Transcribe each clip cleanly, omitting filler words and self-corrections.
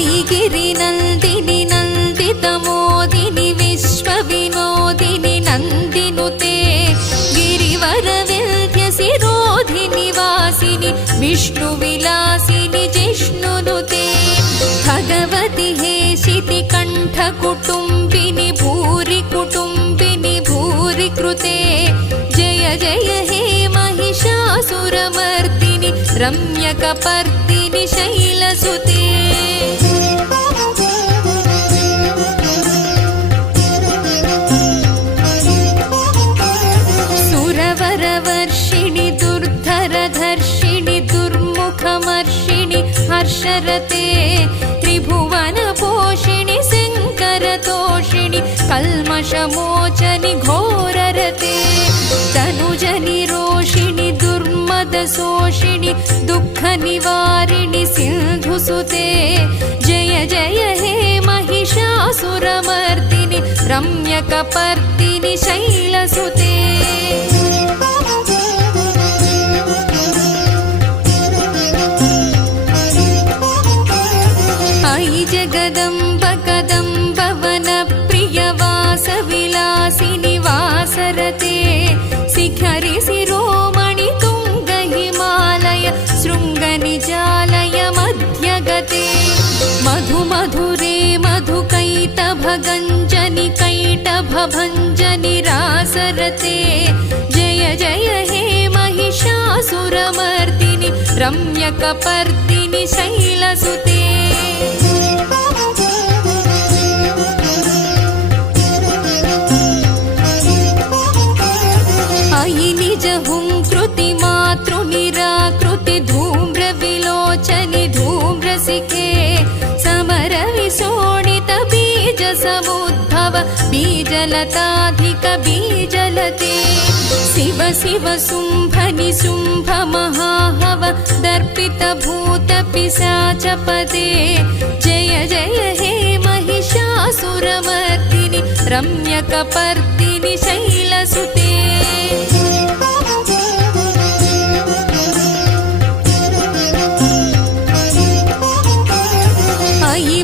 ऐगिरिनन्दिनि नन्दितमोदिनि विश्वविनोदिनि नन्दिनुते गिरिवरविन्ध्यसिरोधिनि वासिनि विष्णुविलासिनि जिष्णुनुते भगवति हेशिति कण्ठकुटुम्बिनि भूरि कुटुम्बिनि भूरि कृते जय जय हे महिषासुरमर्दिनि रम्यकपर्दिनि शैलसुते सुरवरवर्षिणि दुर्धरधर्षिणि दुर्मुखमर्षिणि हर्षरते त्रिभुवनपोषिणि शङ्करतोषिणि कल्मषमोचनि घोररते तनुजनिरोषिणि दुर्मदशोषिणि दुःखनिवारिणि सिन्धुसुते जय जय हे महिषासुरमर्दिनि रम्यकपर्दिनि शैलसुते अयि जगदम्ब कदम्ब वनप्रियवासविलासिनि वासरते शिखरि शिरोमणि तुङ्ग हिमालय शृङ्गनिजालय मध्यगते मधुमधुरे मधुकैटभगञ्जनि कैटभभञ्जनि रासरते जय जय हे महिषासुरमर्दिनि रम्यकपर्दिनि शैलसुते अयि निजहुङ्कृति मातृनिराकृति धूम्रविलोचनि धूम्रसिखे समरविशोणित बीजसमुद्भव बीजलताधिक बीजलते शिव शिव शुम्भनि शुम्भ महाहव दर्पित भूत पिशाचपदे जय जय हे महिषासुरमर्दिनि रम्यकपर्दिनि शैलसुते अयि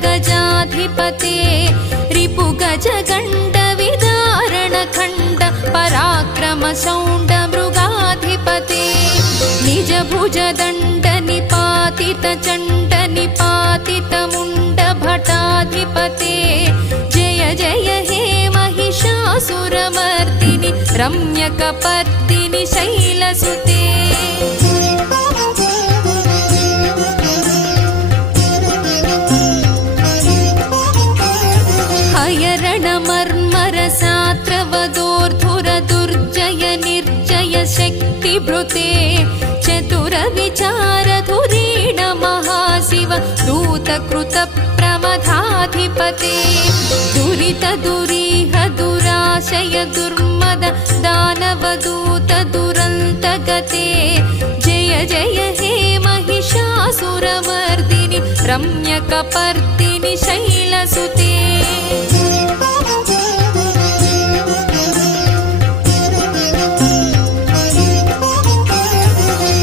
भोसितमखिखण्डितकुण्डलितुण्डितमुण्डगजाधिपते रिपुगजगण्डविदारणखण्ड पराक्रमशौण्डमृगाधिपते निजभुजदण्डनिपातितचण्डनिपातितमुण्डभटाधिपते जय जय हे महिषासुरमर्दिनि रम्यकपर्दिनि शैलसुते हयरणमर्मरसात्रवदोर्धुरदुर्जय निर्जय शक्तिभृते चतुरविचारधुरीण महाशिव दूतकृतप्रमथाधिपते दुरितदुरीह दुराशय दुर्मद दानवदूत दुरन्तगते जय जय हे महिषासुरमर्दिनि रम्यकपर्दिनि शैलसुते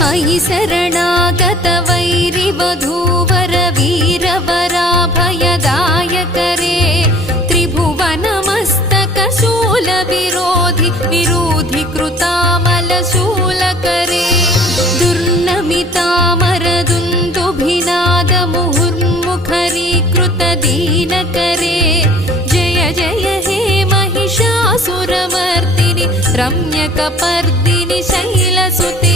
अयि शरणागत वैरिवधूवर वीरवराभयदायकरे त्रिभुवनमस्तकशूलविरोधि विरोधि कृतामलशूलकरे दुर्नमितामरदुन्दुभिनादमुहुर्मुखरीकृतदीनकरे जय जय हे महिषासुरमर्दिनि रम्यकपर्दिनि शैलसुते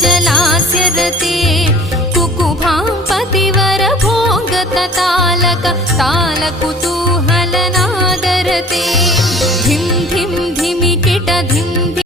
सुरललनाततधेयितताळनिमित्तजलास्यरते कुकुभां पतिवरभोगततालक तालकुतूहलनादरते